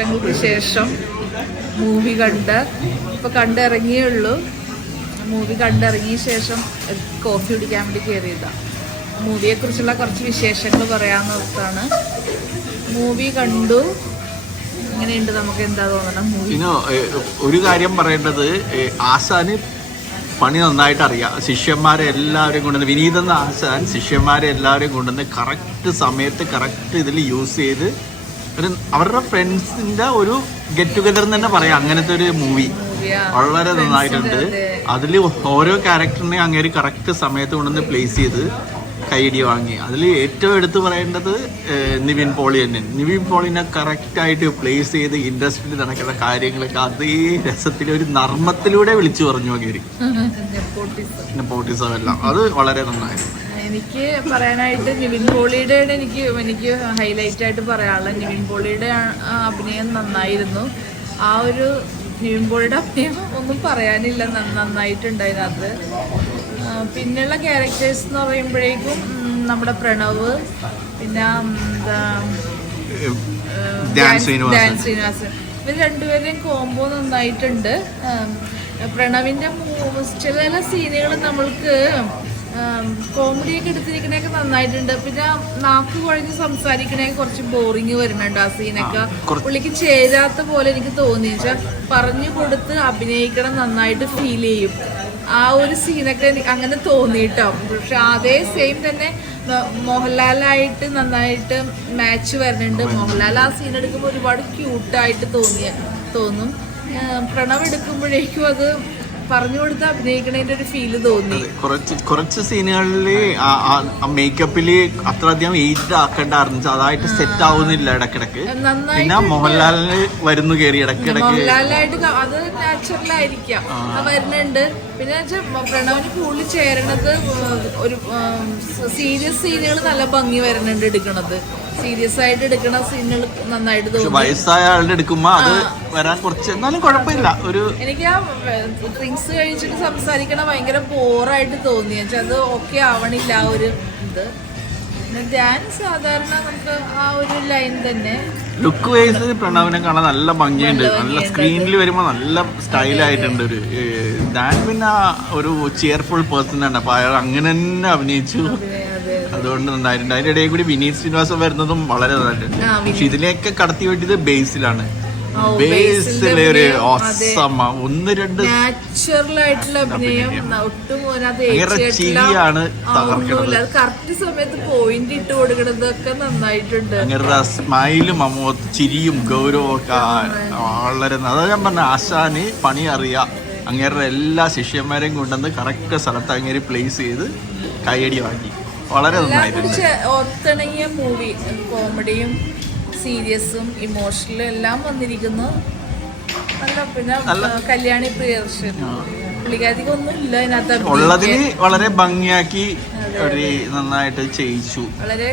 വർഷങ്ങൾക്ക് ശേഷം മൂവി കണ്ടിറങ്ങിയേ ഉള്ളൂ. മൂവി കണ്ടിറങ്ങിയ ശേഷം കോഫി കുടിക്കാൻ വേണ്ടി കയറിയതാണ്. മൂവിയെക്കുറിച്ചുള്ള കുറച്ച് വിശേഷങ്ങൾ പറയാമെന്ന് ഓർത്താണ്. മൂവി കണ്ടു. എങ്ങനെയുണ്ട്, നമുക്ക് എന്താ തോന്നണം മൂവി? ഒരു കാര്യം പറയേണ്ടത്, ആശാന് പണി നന്നായിട്ട് അറിയാം. ശിഷ്യന്മാരെ എല്ലാവരെയും കൊണ്ടുവന്ന്, വിനീത് എന്ന ആശാൻ ശിഷ്യന്മാരെ എല്ലാവരെയും കൊണ്ടുവന്ന് കറക്റ്റ് സമയത്ത് കറക്റ്റ് ഇതിൽ യൂസ് ചെയ്ത് അവരുടെ ഫ്രണ്ട്സിന്റെ ഒരു ഗെറ്റ് ടുഗദർ എന്ന് തന്നെ പറയാം. അങ്ങനത്തെ ഒരു മൂവി വളരെ നന്നായിട്ടുണ്ട്. അതിൽ ഓരോ ക്യാരക്ടറിനെയും അങ്ങേര് കറക്റ്റ് സമയത്ത് കൊണ്ടുവന്ന് പ്ലേസ് ചെയ്ത് കൈയടി വാങ്ങി. അതിൽ ഏറ്റവും എടുത്ത് പറയേണ്ടത് നിവിൻ പോളി തന്നെ. നിവിൻ പോളിനെ കറക്റ്റായിട്ട് പ്ലേസ് ചെയ്ത് ഇൻഡസ്ട്രിയിൽ നടക്കുന്ന കാര്യങ്ങളൊക്കെ അതേ രസത്തിൽ ഒരു നർമ്മത്തിലൂടെ വിളിച്ചു പറഞ്ഞു അങ്ങേര്. നെപ്പോട്ടിസം എല്ലാം അത് വളരെ നന്നായിരുന്നു. എനിക്ക് പറയാനായിട്ട് നിവിൻ പോളിയുടെ എനിക്ക് ഹൈലൈറ്റ് ആയിട്ട് പറയാനുള്ളത്, നിവിൻ പോളിയുടെ അഭിനയം നന്നായിരുന്നു. ആ ഒരു നിവിൻ പോളിയുടെ അഭിനയം ഒന്നും പറയാനില്ല, നന്നായിട്ടുണ്ടായിരുന്നു. പിന്നെയുള്ള ക്യാരക്ടേഴ്സ് എന്ന് പറയുമ്പോഴേക്കും നമ്മുടെ പ്രണവ്, പിന്നെ ധ്യാൻ ശ്രീനിവാസൻ, ഇവർ രണ്ടുപേരുടെയും കോംബോ നന്നായിട്ടുണ്ട്. പ്രണവിന്റെ ചില സീനുകൾ നമ്മൾക്ക് കോമഡിയൊക്കെ എടുത്തിരിക്കണൊക്കെ നന്നായിട്ടുണ്ട്. പിന്നെ നാക്ക് കുഴഞ്ഞ് സംസാരിക്കണൊക്കെ കുറച്ച് ബോറിങ് വരുന്നുണ്ട്. ആ സീനൊക്കെ പുള്ളിക്ക് ചേരാത്ത പോലെ എനിക്ക് തോന്നി. പറഞ്ഞു കൊടുത്ത് അഭിനയിക്കണം, നന്നായിട്ട് ഫീൽ ചെയ്യും. ആ ഒരു സീനൊക്കെ അങ്ങനെ തോന്നിയിട്ടോ. പക്ഷെ അതേ സെയിം തന്നെ മോഹൻലാലായിട്ട് നന്നായിട്ട് മാച്ച് വരുന്നുണ്ട്. മോഹൻലാൽ ആ സീൻ എടുക്കുമ്പോൾ ഒരുപാട് ക്യൂട്ടായിട്ട് തോന്നും. പ്രണവ് എടുക്കുമ്പോഴേക്കും അത് പറഞ്ഞു കൊടുത്ത് അഭിനയിക്കണതിന്റെ ഒരു ഫീല് തോന്നി. കുറച്ച് സീനുകളില് മേക്കപ്പില് അത്രയധികം ഏജ്ഡ് ആക്കണ്ടായിരുന്നു, അതായിട്ട് സെറ്റ് ആവുന്നില്ല ഇടക്കിടക്ക്. പിന്നെ മോഹൻലാലിന് വരുന്നു കയറി ഇടക്കിടക്ക്. മോഹൻലാലായിട്ട് അത് നാച്ചുറൽ ആയിരിക്കാം വരുന്നുണ്ട്. പിന്നെ പ്രണവിന് കൂടുതൽ ചേരണത് ഒരു സീരിയസ് സീനുകൾ നല്ല ഭംഗി വരുന്നുണ്ട് എടുക്കണത്. സീരിയസ് ആയിട്ട് എടുക്കണ സീനുകൾ നന്നായിട്ട് തോന്നി. വയസ്സായ ആളുടെ എടുക്കുമ്പോ അത് വരാൻ കുറച്ച് എന്നാലും കുഴപ്പമില്ല. എനിക്ക് ആ ഡ്രിങ്ക്സ് കഴിച്ചിട്ട് സംസാരിക്കണ ഭയങ്കര ബോറായിട്ട് തോന്നി. അത് ഓക്കെ ആവണില്ല ആ ഒരു ഇത്. പിന്നെ ധ്യാൻ സാധാരണ നമുക്ക് ആ ഒരു ലൈൻ തന്നെ. ലുക്ക് വൈസ് പ്രണവിനെ കാണാൻ നല്ല ഭംഗിയുണ്ട്. നല്ല സ്ക്രീനിൽ വരുമ്പോ നല്ല സ്റ്റൈലായിട്ടുണ്ട്. ഒരു ധ്യാൻ പിന്നെ ഒരു ചിയർഫുൾ പേഴ്സൺ ആണ്. അപ്പൊ അയാൾ അങ്ങനെ തന്നെ അഭിനയിച്ചു. അതുകൊണ്ട് നന്നായിട്ടുണ്ട്. അതിന്റെ ഇടയിൽ കൂടി വിനീത് ശ്രീനിവാസൻ വരുന്നതും വളരെ നന്നായിട്ടുണ്ട്. പക്ഷെ ഇതിനെയൊക്കെ കടത്തി വേണ്ടിയത് ബേസിലാണ്. ബേസിലെ ഒരു ഒന്ന് രണ്ട് നാച്ചുറലായിട്ടുള്ള അഭിനയം ഒട്ടും ചിരിയാണ് തകർക്കുന്നത്. കറക്റ്റ് സമയത്ത് പോയിന്റ് ഇട്ട് കൊടുക്കണതൊക്കെ നന്നായിട്ടുണ്ട്. അങ്ങനത്തെ സ്മൈലും ചിരിയും ഗൗരവവും ഒക്കെ വളരെ. അതാ ഞാൻ പറഞ്ഞ, ആശാന് പണി അറിയാം. അങ്ങേരുടെ എല്ലാ ശിഷ്യന്മാരെയും കൊണ്ടുവന്ന് കറക്റ്റ് സ്ഥലത്ത് അങ്ങേര് പ്ലേസ് ചെയ്ത് കൈയടി വാങ്ങി. വളരെ നന്നായിട്ടുണ്ട്. ഒത്തിണങ്ങിയ മൂവി, കോമഡിയും സീരിയസും ഇമോഷണലും എല്ലാം വന്നിരിക്കുന്നു. നല്ല. പിന്നെ കല്യാണി പ്രിയദർശൻ പുള്ളിക്കാരിക്ക് ഒന്നും ഇല്ല ഇതിനകത്ത്, ഉള്ളതിന് വളരെ ഭംഗിയാക്കി നന്നായിട്ട് ചെയ്യിച്ചു. വളരെ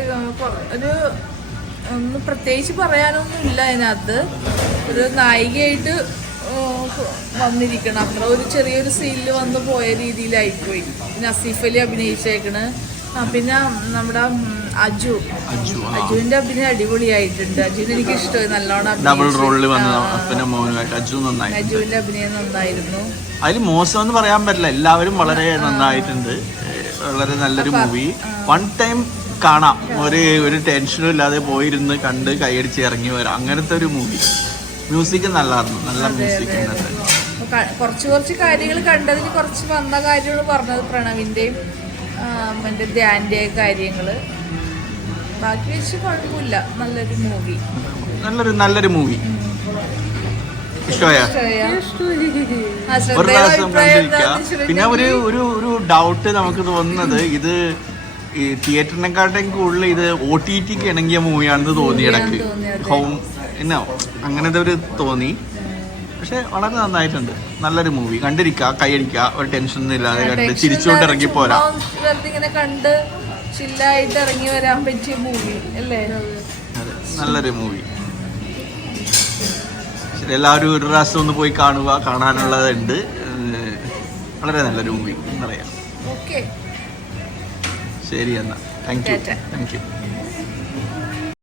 ഒരു ഒന്നും പ്രത്യേകിച്ച് പറയാനൊന്നും ഇല്ല അതിനകത്ത്. ഒരു നായികയായിട്ട് വന്നിരിക്കണം. അത്ര ഒരു ചെറിയൊരു സീനിൽ വന്ന് പോയ രീതിയിലായിപ്പോയി. പിന്നെ അസീഫ് അലി അഭിനയിച്ചേക്കണ്. പിന്നെ നമ്മുടെ അജുവിന്റെ അഭിനയം അടിപൊളിയായിട്ടുണ്ട്. അജുവിന് എനിക്ക് ഇഷ്ടമായി, നല്ലോണം അജുവിന്റെ അഭിനയം നന്നായിരുന്നു. അതിൽ മോശം എന്ന് പറയാൻ പറ്റില്ല, എല്ലാവരും വളരെ നന്നായിട്ടുണ്ട്. വളരെ നല്ലൊരു മൂവി. വൺ ടൈം കാണാം, ഒരു ടെൻഷനും ഇല്ലാതെ പോയിരുന്ന് കണ്ട് കൈയടിച്ച് ഇറങ്ങി വരാം. അങ്ങനത്തെ ഒരു മൂവി. മ്യൂസിക് നല്ലായിരുന്നു, നല്ല മ്യൂസിക്. കുറച്ച് കാര്യങ്ങൾ കണ്ടതിന് കുറച്ച് വന്ന കാര്യങ്ങൾ പറഞ്ഞത് പ്രണവിന്റെയും എൻ്റെ ധ്യാൻ്റെ കാര്യങ്ങള്. ബാക്കി വെച്ച് കുഴപ്പമില്ല. നല്ലൊരു മൂവി. പിന്നെ ഒരു ഡൗട്ട് നമുക്ക് തോന്നുന്നത്, ഇത് ഈ തിയേറ്ററിനെക്കാട്ടും കൂടുതൽ ഇത് OTT-ക്ക് ഇണങ്ങിയ മൂവിയാണെന്ന് തോന്നി ഇടയ്ക്ക്. അങ്ങനത്തെ ഒരു തോന്നി. പക്ഷെ വളരെ നന്നായിട്ടുണ്ട്. നല്ലൊരു മൂവി. കണ്ടിരിക്കുക, കൈയടിക്കുക, ഒരു ടെൻഷനൊന്നും ഇല്ലാതെ കണ്ട് ചിരിച്ചുകൊണ്ട് ഇറങ്ങി പോരാ. ഇങ്ങനെ കണ്ട് ചില്ലായിട്ട് ഇറങ്ങി വരാൻ പറ്റിയ മൂവി അല്ലേ? നല്ലൊരു മൂവി. എല്ലാവരും ഒരു പ്രാവശ്യം ഒന്ന് പോയി കാണുക, കാണാനുള്ളതുണ്ട്. വളരെ നല്ലൊരു മൂവി പറയാം. ഓക്കെ, ശരി എന്നാ. Thank you.